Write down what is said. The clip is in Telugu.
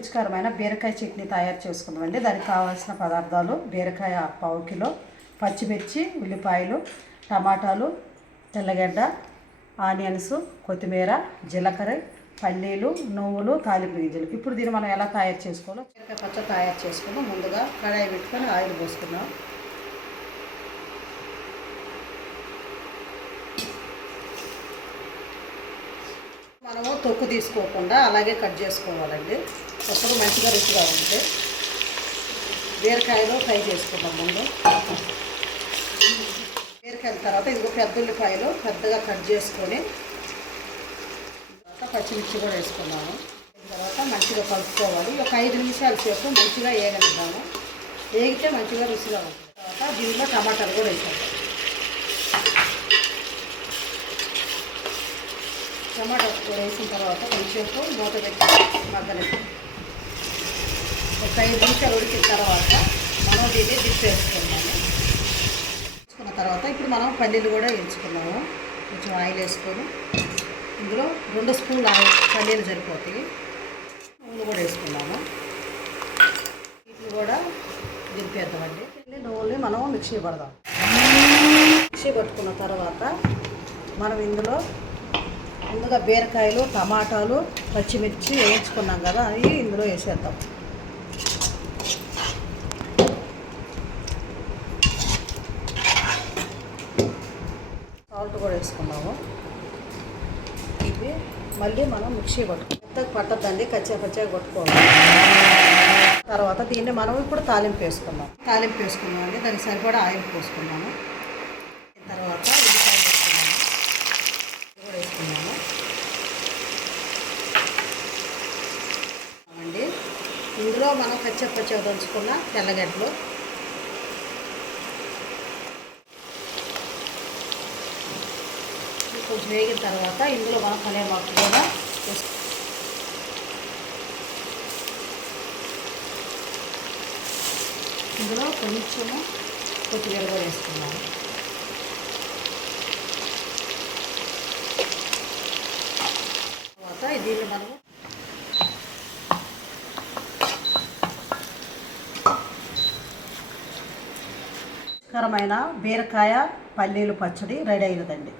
రుచికరమైన బీరకాయ చట్నీ తయారు చేసుకుందామండి. దానికి కావాల్సిన పదార్థాలు: బీరకాయ 1/2 కిలో, పచ్చిమిర్చి, ఉల్లిపాయలు, టమాటాలు, తెల్లగడ్డ, ఆనియన్స్, కొత్తిమీర, జీలకర్ర, పల్లీలు, నువ్వులు, తాలింపు గింజలు. ఇప్పుడు దీన్ని మనం ఎలా తయారు చేసుకోవాలో బీరకాయ పచ్చడి తయారు చేసుకుందాం. ముందుగా కడాయి పెట్టుకొని ఆయిల్ పోసుకుందాం. మనము తొక్కు తీసుకోకుండా అలాగే కట్ చేసుకోవాలండి. అప్పుడు మంచిగా రుచిగా ఉంటుంది. బీరకాయలు ఫ్రై చేసుకుందాం. ముందు బీరకాయల తర్వాత ఇదిగో పెద్ద ఉల్లిపాయలు పెద్దగా కట్ చేసుకొని తర్వాత పచ్చిమిర్చి కూడా వేసుకున్నాము. తర్వాత మంచిగా కలుపుకోవాలి. ఒక 5 నిమిషాల సేపు మంచిగా వేగనిద్దాము. వేగితే మంచిగా రుచిగా ఉంటుంది. తర్వాత దీనిలో టమాటాలు కూడా వేసాము. టమాటా వేసిన తర్వాత కొంచెం మూత పెట్టి మగ్గనిద్దాం. ఒక 5 నిమిషాలు ఉడికిన తర్వాత మనం దీన్ని డిప్ వేసుకున్నాము. వేసుకున్న తర్వాత ఇప్పుడు మనం పల్లీలు కూడా వేయించుకున్నాము. కొంచెం ఆయిల్ వేసుకొని ఇందులో 2 స్పూన్లు ఆయిల్ పల్లీలు సరిపోతాయి. నువ్వులు కూడా వేసుకున్నాము. వీటిని కూడా దింపేద్దామండి. నువ్వుల్ని మనం మిక్సీ పడదాం. మిక్సీ పట్టుకున్న తర్వాత మనం ఇందులో ముందుగా బీరకాయలు, టమాటాలు, పచ్చిమిర్చి వేయించుకున్నాం కదా, అవి ఇందులో వేసేద్దాం. సాల్ట్ కూడా వేసుకున్నాము. ఇవి మళ్ళీ మనం మిక్సీ మెత్తగా పట్టద్దండి, కచ్చా కొట్టుకోవాలి. తర్వాత దీన్ని మనం ఇప్పుడు తాలింపు వేసుకున్నాం అండి. దానికి సరిపడా ఆయిల్ పోసుకున్నాము. తర్వాత ఉల్లిపాయలు వేసుకున్నాము అండి. ఇందులో మనం పచ్చ దంచుకున్న తెల్లగడ్డలు, కొంచెం వేగిన తర్వాత ఇందులో మనం కరివేపాకు కూడా ఇందులో కొంచెము కొత్తిమీర కూడా వేసుకున్నాము. తర్వాత దీన్ని మనము రుచికరమైన బీరకాయ పల్లీలు పచ్చడి రెడీ అయినదండి.